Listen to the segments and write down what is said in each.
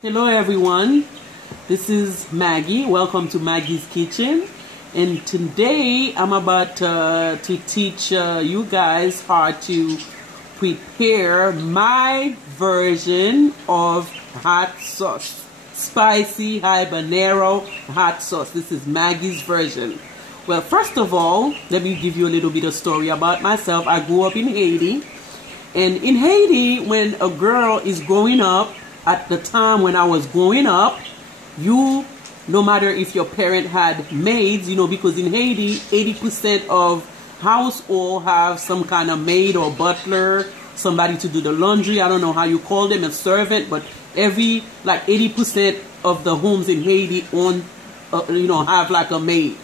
Hello everyone, this is Maggie. Welcome to Maggie's Kitchen, and today I'm about to teach you guys how to prepare my version of hot sauce. Spicy habanero hot sauce. This is Maggie's version. Well, first of all, let me give you a little bit of story about myself. I grew up in Haiti, and in Haiti, when a girl is growing up, at the time when I was growing up, no matter if your parent had maids, because in Haiti, 80% of household have some kind of maid or butler, somebody to do the laundry. I don't know how you call them, a servant, but 80% of the homes in Haiti have like a maid.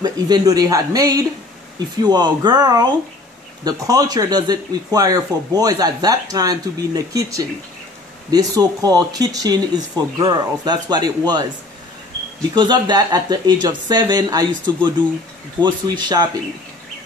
But even though they had maid, if you are a girl, the culture doesn't require for boys at that time to be in the kitchen. This so-called kitchen is for girls. That's what it was. Because of that, at the age of 7, I used to go do grocery shopping.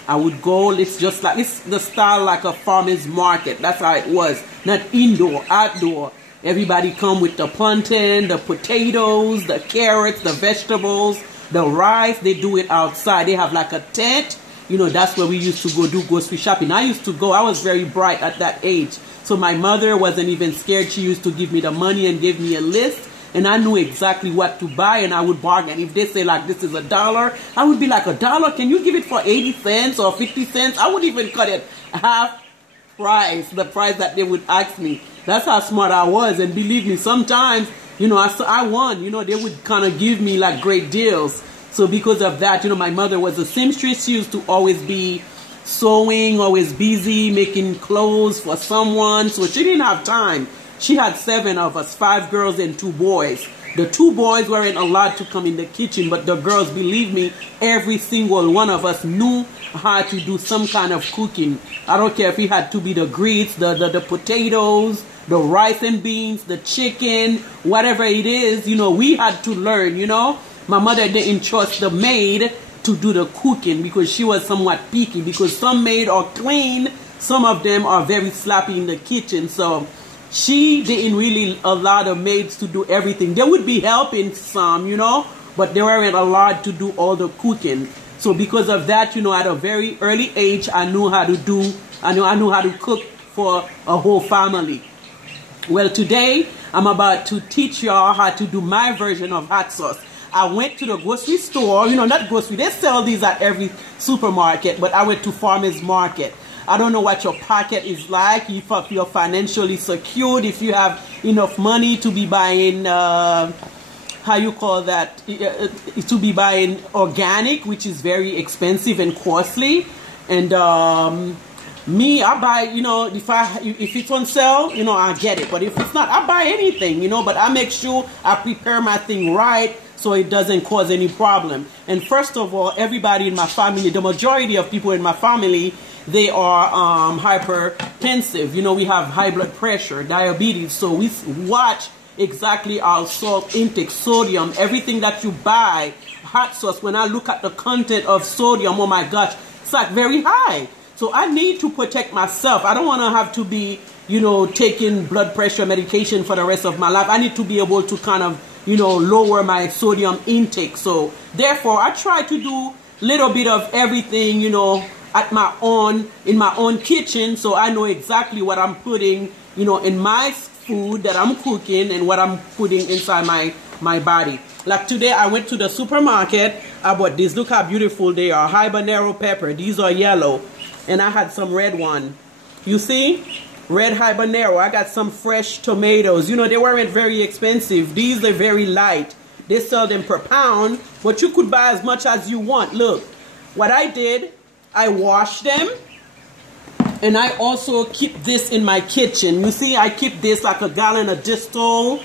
I would go, it's the style like a farmer's market. That's how it was. Not indoor, outdoor. Everybody come with the plantain, the potatoes, the carrots, the vegetables, the rice. They do it outside. They have like a tent. That's where we used to go do grocery shopping. I was very bright at that age. So my mother wasn't even scared. She used to give me the money and give me a list. And I knew exactly what to buy, and I would bargain. If they say like this is $1, I would be like, $1? Can you give it for 80 cents or 50 cents? I would even cut it half price, the price that they would ask me. That's how smart I was. And believe me, sometimes, I won. They would kind of give me like great deals. So because of that, my mother was a seamstress. She used to always be sewing, always busy, making clothes for someone. So she didn't have time. She had 7 of us, 5 girls and 2 boys. The 2 boys weren't allowed to come in the kitchen, but the girls, believe me, every single one of us knew how to do some kind of cooking. I don't care if it had to be the grits, the potatoes, the rice and beans, the chicken, whatever it is, we had to learn, My mother didn't trust the maid to do the cooking because she was somewhat picky, because some maids are clean, some of them are very sloppy in the kitchen. So she didn't really allow the maids to do everything. They would be helping some, but they weren't allowed to do all the cooking. So because of that, at a very early age, I knew how to cook for a whole family. Well, today I'm about to teach y'all how to do my version of hot sauce. I went to the grocery store, not grocery, they sell these at every supermarket, but I went to farmer's market. I don't know what your pocket is like, if you're financially secured, if you have enough money to be buying, to be buying organic, which is very expensive and costly. And me, I buy, if it's on sale, I get it. But if it's not, I buy anything, but I make sure I prepare my thing right, so it doesn't cause any problem. And first of all, everybody in my family, the majority of people in my family, they are hypertensive. We have high blood pressure, diabetes. So we watch exactly our salt intake, sodium, everything that you buy. Hot sauce, when I look at the content of sodium, oh my gosh, it's like very high. So I need to protect myself. I don't want to have to be, taking blood pressure medication for the rest of my life. I need to be able to kind of, lower my sodium intake. So therefore, I try to do little bit of everything, in my own kitchen. So I know exactly what I'm putting, in my food that I'm cooking and what I'm putting inside my body. Like today, I went to the supermarket. I bought these. Look how beautiful they are. Habanero pepper. These are yellow. And I had some red one. You see? Red habanero. I got some fresh tomatoes. They weren't very expensive. These are very light. They sell them per pound, but you could buy as much as you want. Look, what I did, I washed them, and I also keep this in my kitchen. You see, I keep this like a gallon of distilled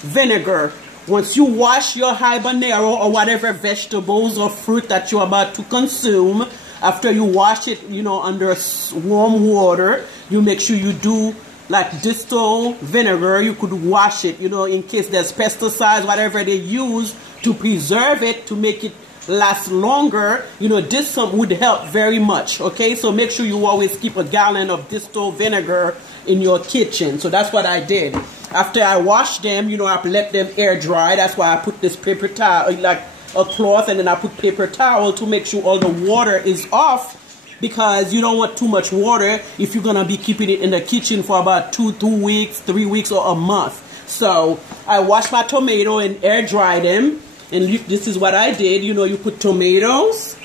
vinegar. Once you wash your habanero or whatever vegetables or fruit that you're about to consume, after you wash it, under warm water, you make sure you do like distilled vinegar. You could wash it, in case there's pesticides, whatever they use to preserve it, to make it last longer. This would help very much. Okay, so make sure you always keep a gallon of distilled vinegar in your kitchen. So that's what I did. After I wash them, you know, I let them air dry. That's why I put this paper towel, like a cloth, and then I put paper towel to make sure all the water is off, because you don't want too much water if you're gonna be keeping it in the kitchen for about 2 weeks, 3 weeks, or a month. So I wash my tomato and air dry them, and this is what I did. You know, you put tomatoes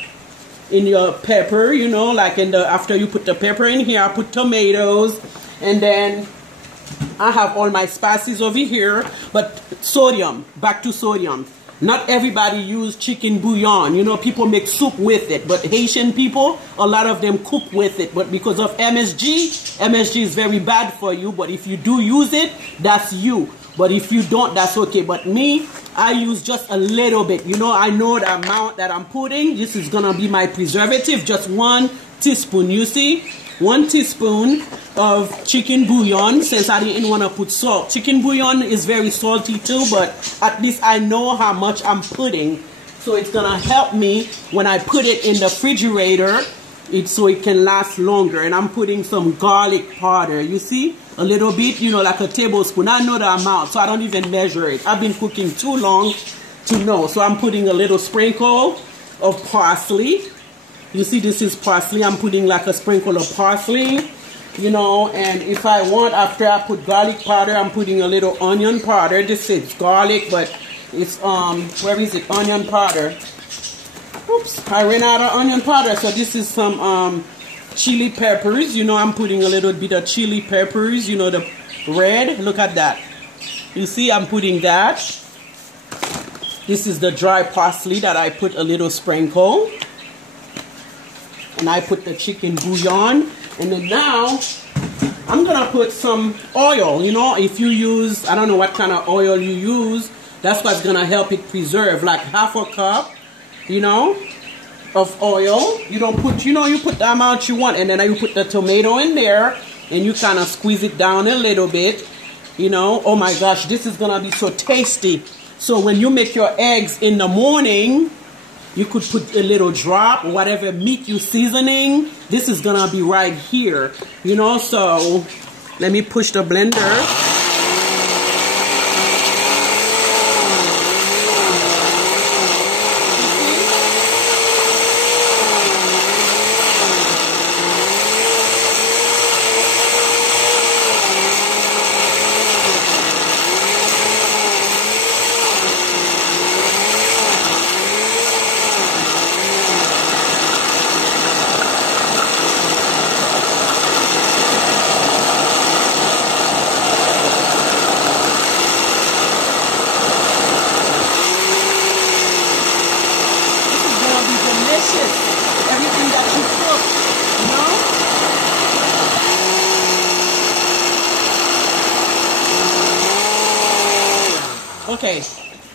in your pepper, you know, like after you put the pepper in here, I put tomatoes, and then I have all my spices over here. But sodium, back to sodium. Not everybody use chicken bouillon. You know, people make soup with it, but Haitian people, a lot of them cook with it. But because of MSG is very bad for you. But if you do use it, that's you. But if you don't, that's okay. But me, I use just a little bit. You know, I know the amount that I'm putting. This is gonna be my preservative, just 1 teaspoon. You see, 1 teaspoon of chicken bouillon, since I didn't want to put salt. Chicken bouillon is very salty too, but at least I know how much I'm putting, so it's gonna help me when I put it in the refrigerator, so it can last longer. And I'm putting some garlic powder, you see, a little bit, you know, like a tablespoon. I know the amount, so I don't even measure it. I've been cooking too long to know. So I'm putting a little sprinkle of parsley. You see, this is parsley. I'm putting like a sprinkle of parsley, you know. And if I want, after I put garlic powder, I'm putting a little onion powder. This is garlic, but it's where is it? Onion powder. Oops, I ran out of onion powder. So this is some chili peppers. You know, I'm putting a little bit of chili peppers, you know, the red. Look at that. You see, I'm putting that. This is the dry parsley that I put a little sprinkle. And I put the chicken bouillon. And then now, I'm going to put some oil. You know, if you use, I don't know what kind of oil you use, that's what's going to help it preserve. Like half a cup, you know, of oil. You don't put, you know, you put the amount you want. And then you put the tomato in there. And you kind of squeeze it down a little bit. You know, oh my gosh, this is going to be so tasty. So when you make your eggs in the morning, you could put a little drop, whatever meat you seasoning. This is gonna be right here, you know. So let me push the blender. Everything that you cook, you know? Okay,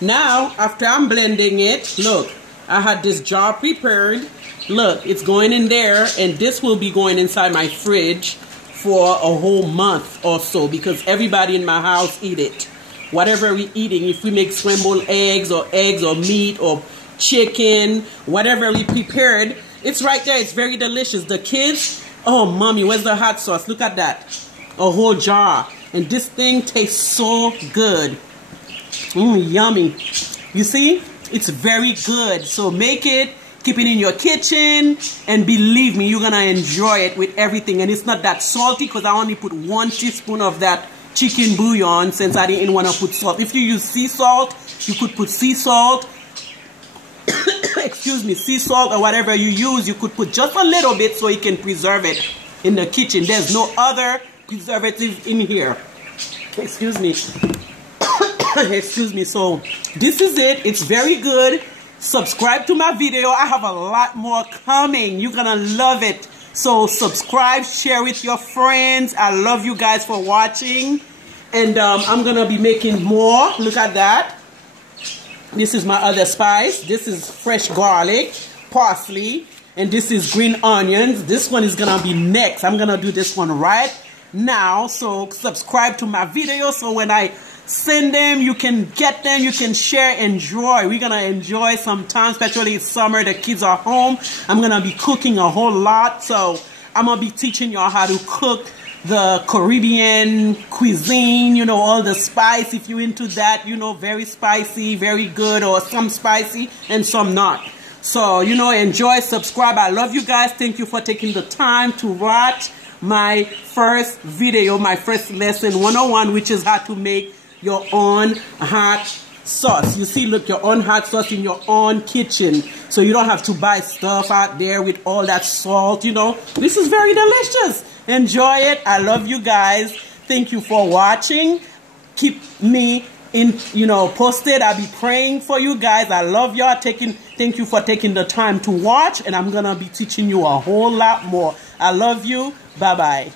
now after I'm blending it, look, I had this jar prepared. Look, it's going in there, and this will be going inside my fridge for a whole month or so, because everybody in my house eat it. Whatever we're eating, if we make scrambled eggs or meat or chicken, whatever we prepared, it's right there. It's very delicious. The kids, oh mommy, where's the hot sauce? Look at that, a whole jar. And this thing tastes so good. Yummy. You see, it's very good. So make it, keep it in your kitchen, and believe me, you're gonna enjoy it with everything. And it's not that salty, because I only put 1 teaspoon of that chicken bouillon, since I didn't want to put salt. If you use sea salt, you could put sea salt. Excuse me, sea salt or whatever you use, you could put just a little bit so you can preserve it in the kitchen. There's no other preservative in here. Excuse me. Excuse me. So this is it. It's very good. Subscribe to my video. I have a lot more coming. You're gonna love it. So subscribe, share with your friends. I love you guys for watching. And I'm gonna be making more. Look at that. This is my other spice. This is fresh garlic, parsley, and this is green onions. This one is gonna be next. I'm gonna do this one right now. So subscribe to my video, so when I send them, you can get them, you can share, enjoy. We're gonna enjoy some time, especially it's summer, the kids are home. I'm gonna be cooking a whole lot, so I'm gonna be teaching y'all how to cook the Caribbean cuisine, you know, all the spice. If you're into that, you know, very spicy, very good, or some spicy and some not. So, you know, enjoy, subscribe. I love you guys. Thank you for taking the time to watch my first video, my first lesson 101, which is how to make your own hot sauce. You see, look, your own hot sauce in your own kitchen. So you don't have to buy stuff out there with all that salt, you know. This is very delicious. Enjoy it. I love you guys. Thank you for watching. Keep me posted. I'll be praying for you guys. I love y'all. Thank you for taking the time to watch, and I'm gonna be teaching you a whole lot more. I love you. Bye bye.